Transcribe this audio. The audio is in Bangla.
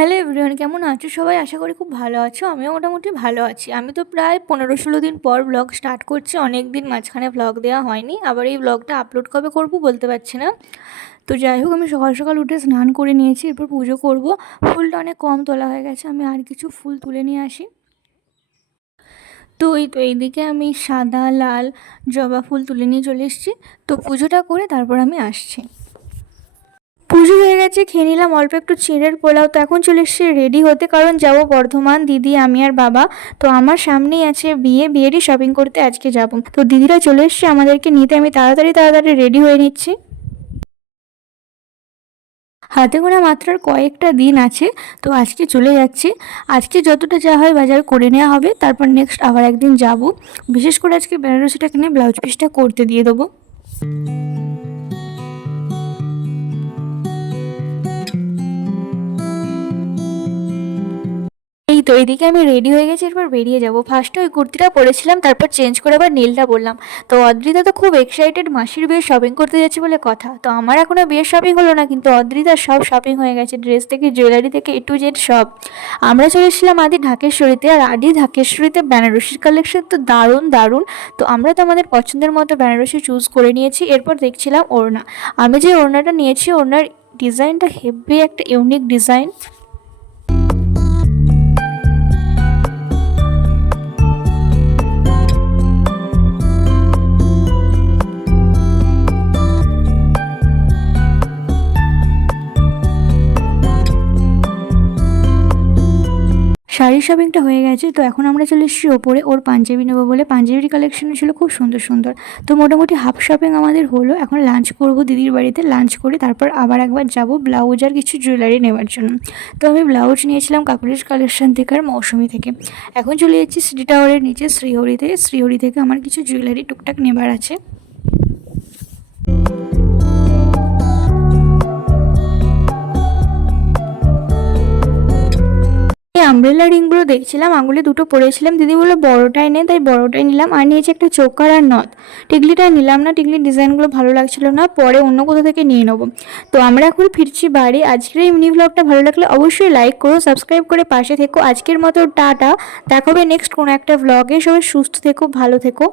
হ্যালো এভরিওয়ান, কেমন আছো সবাই? আশা করি খুব ভালো আছো। আমিও মোটামুটি ভালো আছি। আমি তো প্রায় 15-16 দিন পর ব্লগ স্টার্ট করছি। অনেক দিন মাঝখানে ব্লগ দেওয়া হয়নি। আবার এই ব্লগটা আপলোড কবে করব বলতে পারছি না। তো যাই হোক, আমি সকাল সকাল উঠে স্নান করে নিয়েছি, এরপর পুজো করব। ফুলটা অনেক কম তোলা হয়ে গেছে, আমি আর কিছু ফুল তুলে নিয়ে আসি। তো এইদিকে আমি সাদা লাল জবা ফুল তুলে নিয়ে চলে এসেছি। তো পুজোটা করে তারপর আমি আসছি। পুজো হয়ে গেছে, খেয়ে নিলাম অল্প একটু চিঁড়ের পোলাও। তো এখন চলে এসেছি রেডি হতে, কারণ যাব বর্ধমান, দিদি, আমি আর বাবা। তো আমার সামনেই আছে বিয়েরই শপিং করতে আজকে যাব। তো দিদিরা চলে এসছে আমাদেরকে নিতে, আমি তাড়াতাড়ি তাড়াতাড়ি রেডি হয়ে নিচ্ছি। হাতে গোনা মাত্র আর কয়েকটা দিন আছে, তো আজকে চলে যাচ্ছি। আজকে যতটা যা হয় বাজার করে নেওয়া হবে, তারপর নেক্সট আবার একদিন যাব। বিশেষ করে আজকে বেনারসিটা কিনে ব্লাউজ পিসটা করতে দিয়ে দেবো। এইদিকে আমি রেডি হয়ে গেছি, এরপর বেরিয়ে যাব। ফার্স্টে ওই কুর্তিটা পরেছিলাম, তারপর চেঞ্জ করে আবার নীলটা বললাম। তো অদ্রিতা তো খুব এক্সাইটেড, মাসির বিয়ে শপিং করতে যাচ্ছে বলে কথা। তো আমার এখনও বিয়ের শপিং হলো না, কিন্তু অদ্রিতার সব শপিং হয়ে গেছে, ড্রেস থেকে জুয়েলারি থেকে A to Z সব। আমরা চলে এসেছিলাম আদি ঢাকেশ্বরীতে, আর আদি ঢাকেশ্বরীতে বেনারসির কালেকশন তো দারুণ দারুণ। তো আমরা তো আমাদের পছন্দের মতো বেনারসি চুজ করে নিয়েছি। এরপর দেখছিলাম ওড়না। আমি যে ওড়নাটা নিয়েছি, ওড়নার ডিজাইনটা হেভি একটা ইউনিক ডিজাইন। শাড়ির শপিংটা হয়ে গেছে, তো এখন আমরা চলে এসেছি ওপরে। ওর পাঞ্জাবি নেবো বলে, পাঞ্জাবির কালেকশন ছিল খুব সুন্দর সুন্দর। তো মোটামুটি হাফ শপিং আমাদের হলো। এখন লাঞ্চ করব দিদির বাড়িতে, লাঞ্চ করে তারপর আবার একবার যাব ব্লাউজ আর কিছু জুয়েলারি নেওয়ার জন্য। তো আমি ব্লাউজ নিয়েছিলাম কাকুলির কালেকশন থেকে আর মৌসুমি থেকে। এখন চলে যাচ্ছি সিটি টাওয়ারের নিচে শ্রীহরিতে। শ্রীহরি থেকে আমার কিছু জুয়েলারি টুকটাক নেবার আছে। এই আমব্রেলা রিংগুলো দেখছিলাম, আঙুলে দুটো পরেছিলাম, দিদি বললো বড়টাই নেই, তাই বড়টাই নিলাম। আর নিয়েছি একটা চোকার আর নথ। টিকলিটা নিলাম না, টিকলির ডিজাইনগুলো ভালো লাগছিল না, পরে অন্য কোথা থেকে নিয়ে নেবো। তো আমরা এখন ফিরছি বাড়ি। আজকের এই মিনি ব্লগটা ভালো লাগলে অবশ্যই লাইক করো, সাবস্ক্রাইব করে পাশে থেকো। আজকের মতো টাটা, দেখা হবে নেক্সট কোনো একটা ব্লগে। সবাই সুস্থ থেকো, ভালো থেকো।